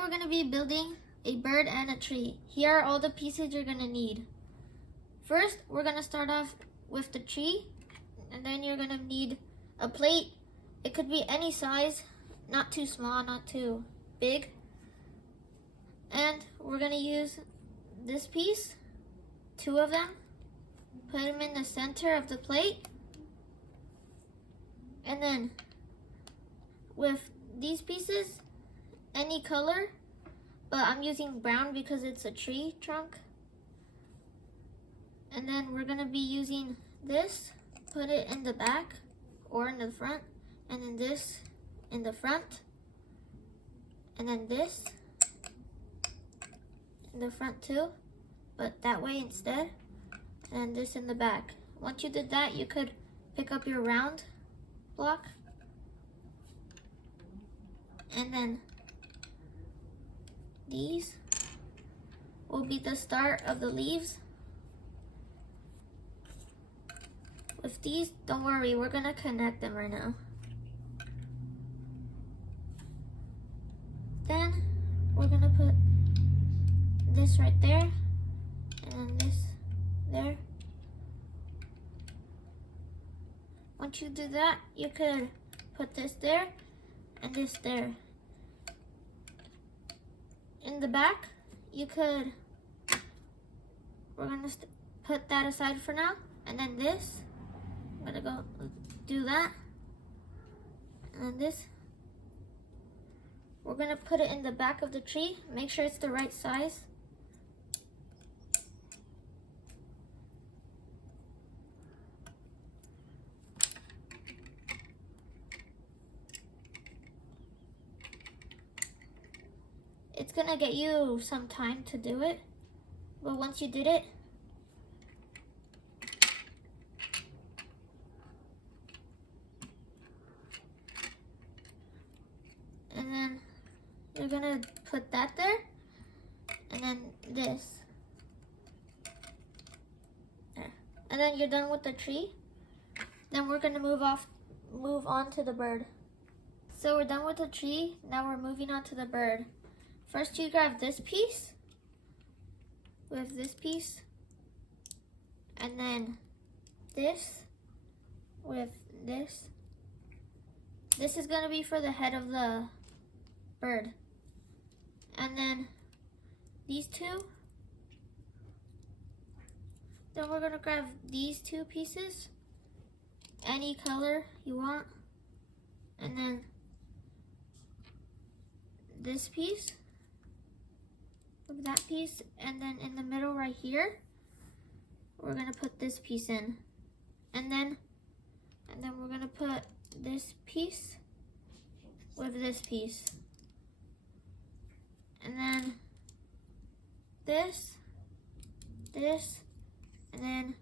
we're going to be building a bird and a tree. Here are all the pieces you're going to need. First, we're going to start off with the tree, and then you're going to need a plate. It could be any size, not too small, not too big. And we're going to use this piece, 2 of them. Put them in the center of the plate. And then with these pieces, any color, but I'm using brown because it's a tree trunk. And then we're gonna be using this, put it in the back or in the front, and then this in the front, and then this in the front too, but that way instead, and this in the back. Once you did that, you could pick up your round block, and then these will be the start of the leaves. With these, don't worry, we're gonna connect them right now. Then we're gonna put this right there, and then this there. Once you do that, you could put this there and this there. In the back, you could, we're gonna put that aside for now, and then this, I'm gonna go do that, and then this, we're gonna put it in the back of the tree. Make sure it's the right size. It's gonna get you some time to do it, but once you did it, and then you're gonna put that there, and then this there, and then you're done with the tree. Then we're gonna move on to the bird. So we're done with the tree. Now we're moving on to the bird. First, you grab this piece with this piece, and then this with this. This is going to be for the head of the bird. And then these 2. Then we're going to grab these 2 pieces, any color you want, and then this piece, that piece, and then in the middle right here, we're gonna put this piece in, and then we're gonna put this piece with this piece, and then this, and then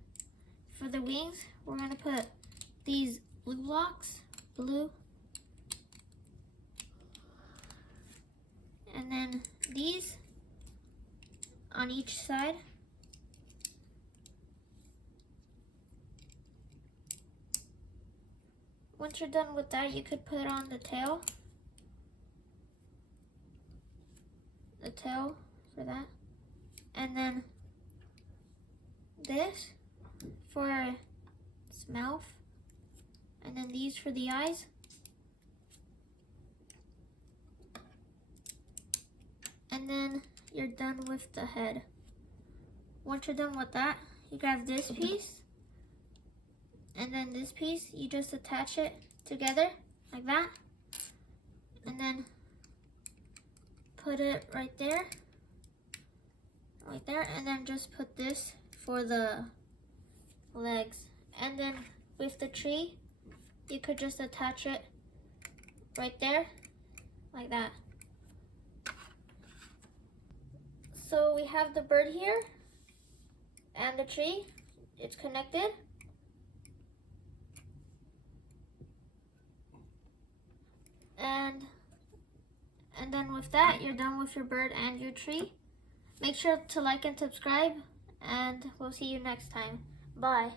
for the wings, we're gonna put these blue blocks, blue, and then these on each side. Once you're done with that, you could put on the tail for that, and then this for its mouth, and then these for the eyes. And then you're done with the head. Once you're done with that, you grab this piece, and then this piece, you just attach it together like that, and then put it right there, and then just put this for the legs. And then with the tree, you could just attach it right there like that. So we have the bird here and the tree. It's connected. And then with that, you're done with your bird and your tree. Make sure to like and subscribe, and we'll see you next time. Bye.